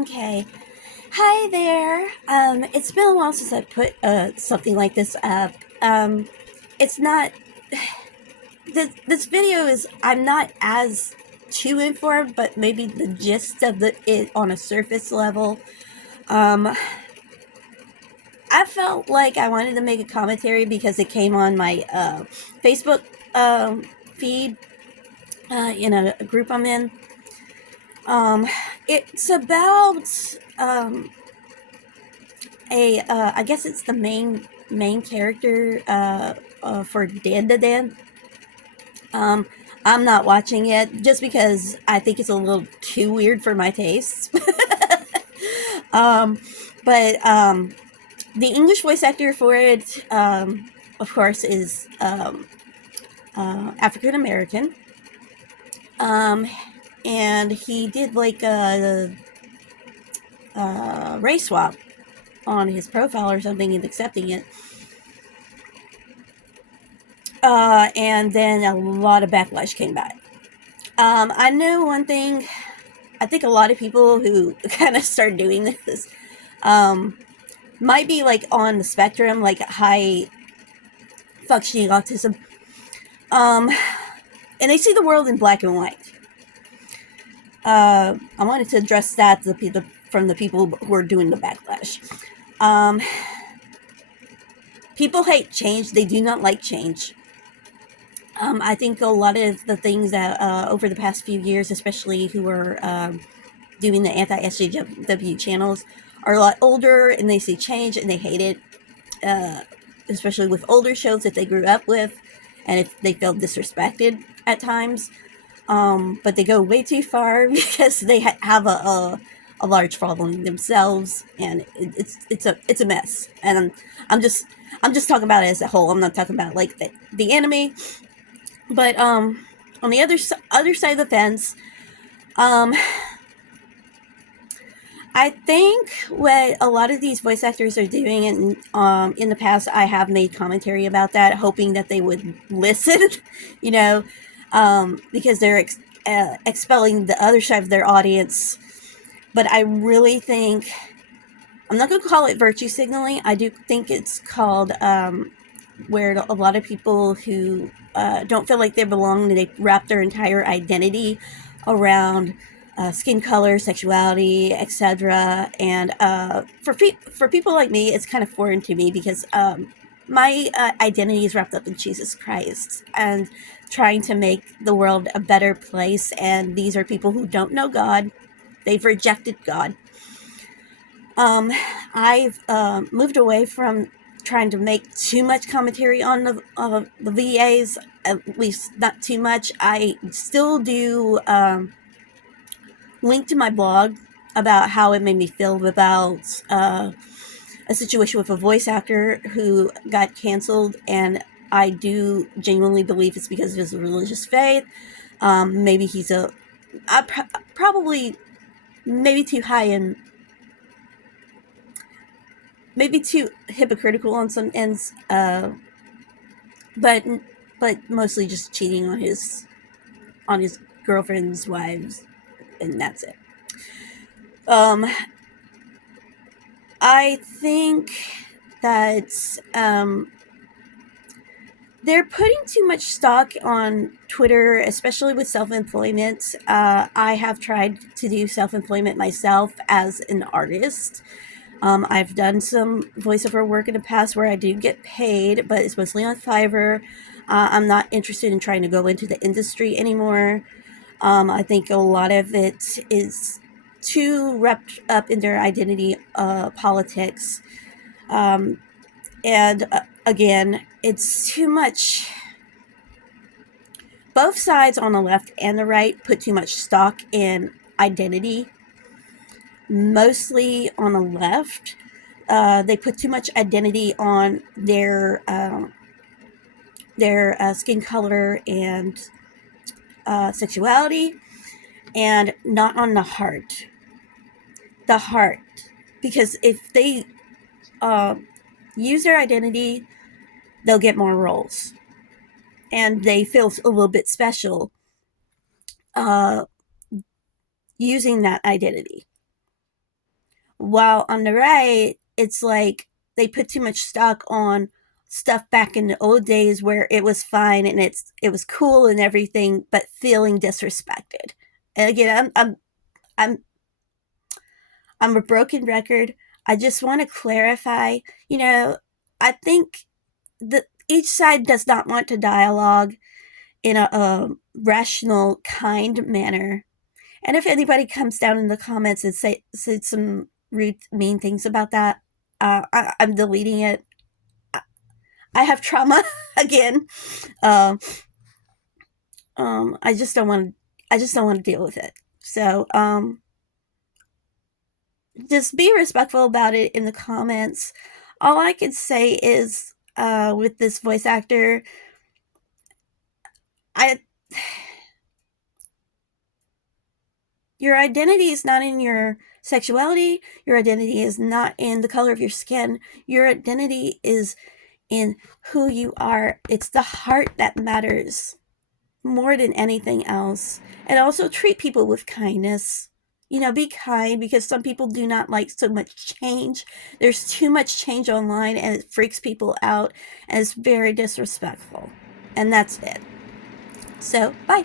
Okay. Hi there. It's been a while since I put something like this up. It's not this video is I'm not as too informed, but maybe the gist of it on a surface level. Um, I felt like I wanted to make a commentary because it came on my Facebook feed in a group I'm in. Um, it's about I guess it's the main character for DanDaDan. Um, I'm not watching it just because I think it's a little too weird for my tastes. um, but the English voice actor for it, of course, is African American. And he did like a race swap on his profile or something and accepting it. And then a lot of backlash came back. I know one thing. I think a lot of people who kind of start doing this might be like on the spectrum, like high functioning autism, and they see the world in black and white. I wanted to address that from the people who are doing the backlash. People hate change. They do not like change. I think a lot of the things that over the past few years, especially who are doing the anti-SJW channels, are a lot older and they see change and they hate it, especially with older shows that they grew up with, and if they feel disrespected at times. But they go way too far because they have a large following themselves, and it's a mess. And I'm just talking about it as a whole. I'm not talking about like the anime. But on the other side of the fence, I think what a lot of these voice actors are doing, and in the past I have made commentary about that, hoping that they would listen, you know, because they're expelling the other side of their audience. But I really think, I'm not going to call it virtue signaling. I do think it's called where a lot of people who don't feel like they belong, they wrap their entire identity around skin color, sexuality, etc. And for people like me, it's kind of foreign to me because my identity is wrapped up in Jesus Christ and trying to make the world a better place. And these are people who don't know God. They've rejected God. I've moved away from trying to make too much commentary on the VAs, at least not too much. I still do link to my blog about how it made me feel about a situation with a voice actor who got canceled, and I do genuinely believe it's because of his religious faith. Maybe he's probably maybe too high in, maybe too hypocritical on some ends, but mostly just cheating on his girlfriend's wives, and that's it. I think that they're putting too much stock on Twitter, especially with self-employment. I have tried to do self-employment myself as an artist. I've done some voiceover work in the past where I do get paid, but it's mostly on Fiverr. I'm not interested in trying to go into the industry anymore. I think a lot of it is too wrapped up in their identity politics. And again, it's too much. Both sides on the left and the right put too much stock in identity. Mostly on the left, they put too much identity on their skin color and sexuality, and not on the heart. The heart, because if they use their identity, they'll get more roles, and they feel a little bit special using that identity. While on the right, it's like they put too much stock on stuff back in the old days where it was fine and it was cool and everything, but feeling disrespected. And again, I'm I'm a broken record. I just want to clarify. You know, I think that each side does not want to dialogue in a rational, kind manner. And if anybody comes down in the comments and say some rude, mean things about that, I'm deleting it. I have trauma again. Um, I just don't want. I just don't want to deal with it. So just be respectful about it in the comments. All I can say is, with this voice actor, I your identity is not in your sexuality. Your identity is not in the color of your skin. Your identity is in who you are. It's the heart that matters more than anything else. And also treat people with kindness. You know, be kind, because some people do not like so much change. There's too much change online and it freaks people out and it's very disrespectful. And that's it. So, bye.